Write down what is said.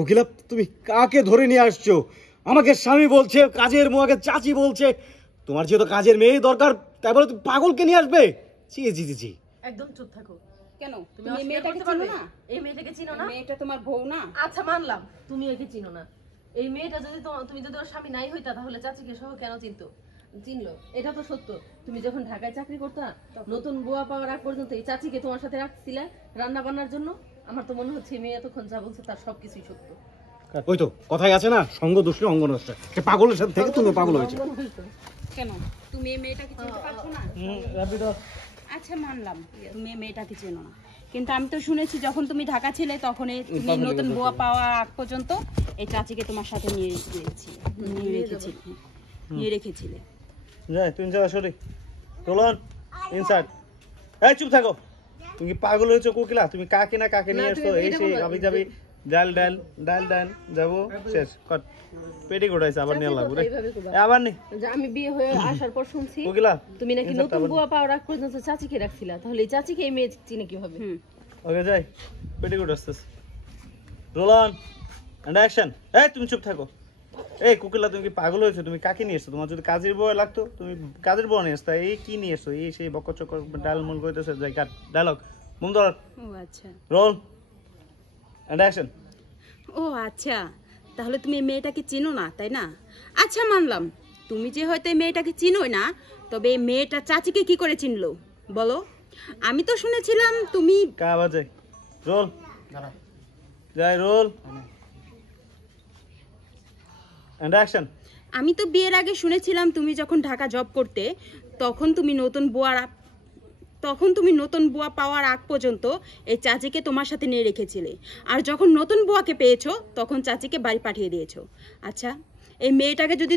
কোকিলা তুমি কাকে ধরে নিয়ে আসছো? আমাকে স্বামী বলছে, কাজের মেয়েকে চাচি বলছে। তোমার যেহেতু কাজের মেয়ে দরকার, তাই বলে তুমি পাগলকে নিয়ে আসবে? জি জি জি জি। একদম চুপ থাকো। কেন তুমি তুমি এই মেয়েটাকে মেয়েটাকে চিনো চিনো না? না? এই মেয়েটাকে চিনো না? মেয়েটা তোমার বউ না? আচ্ছা মানলাম তুমি একে চিনো না। এই মেয়েটা যদি তুমি যদি ওর স্বামী নাই হইতা তাহলে চাচিকে সহ কেন চিনলো? এটা তো সত্য। তুমি যখন ঢাকায় চাকরি করতা, নতুন বুয়া পাওয়ার আগ পর্যন্ত এই চাচিকে তোমার সাথে রাখছিলে রান্না বান্নার জন্য। আমার তো মনে হচ্ছে এই মেয়ে এতক্ষণ যা বলছে তার সবকিছুই সত্য। ওই তো কথাই আছে না, সঙ্গ দোষী অঙ্গ নষ্ট। সে পাগলের সাথে থেকে তুমি পাগল হয়েছে। কেন তুমি এই মেয়েটাকে চিনতে পারছো না? আচ্ছা মানলাম তুমি এই মেয়েটাকে চেনো না, কিন্তু আমি তো শুনেছি যখন তুমি ঢাকা ছিলে তখন তুমি নতুন বুয়া পাওয়া আগ পর্যন্ত এই চাচিকে তোমার সাথে নিয়ে রেখেছিলে। যাই তুমি যাও, সরি চলুন ইনসাইড। এই চুপ থাকো, তুমি কি পাগল হয়েছো কোকিলা? তুমি কাকে না কাকে নিয়ে আসছো? এই সেই আবি যাবি ডাল ডাল ডাল ডাল যাবো শেষ কট পেটি গোড়াইছে আবার নিয়ে লাগবো রে। আবার নি আমি বিয়ে হয়ে আসার পর শুনছি কোকিলা তুমি নাকি নতুন বুয়া পাওয়ার আগ পর্যন্ত চাচিকে রাখছিলা, তাহলে এই চাচিকে এই মেয়ে চিনে কিভাবে? ওকে যাই পেটি গোড়াইছিস। Roll on and action. এই তুমি চুপ থাকো। এই কোকিলা তুমি কি পাগল হয়েছো? তুমি কাকে নিয়ে এসছো? তোমার যদি কাজের বউ লাগতো তুমি কাজের বউ নিয়ে আসতা। এই কি নিয়ে এসছো? এই সেই বকচক ডাল মুল কইতেছে। যাই কাট ডায়লগ মুম ধর। ও আচ্ছা, রোল এন্ড অ্যাকশন। ও আচ্ছা, তাহলে তুমি এই মেয়েটাকে চিনো না তাই না? আচ্ছা মানলাম তুমি যে হয়তো এই মেয়েটাকে চিনোই না, তবে এই মেয়েটা চাচিকে কি করে চিনলো বলো? আমি তো শুনেছিলাম তুমি কা বাজে। রোল যাই রোল এন্ড অ্যাকশন। আমি তো বিয়ের আগে শুনেছিলাম তুমি যখন ঢাকা জব করতে তখন তুমি নতুন বুয়া পাওয়ার আগ পর্যন্ত এই চাচিকে তোমার সাথে নিয়ে রেখেছিলে, আর যখন নতুন বুয়াকে পেয়েছো তখন চাচিকে বাড়ি পাঠিয়ে দিয়েছো। আচ্ছা এই মেয়েটাকে যদি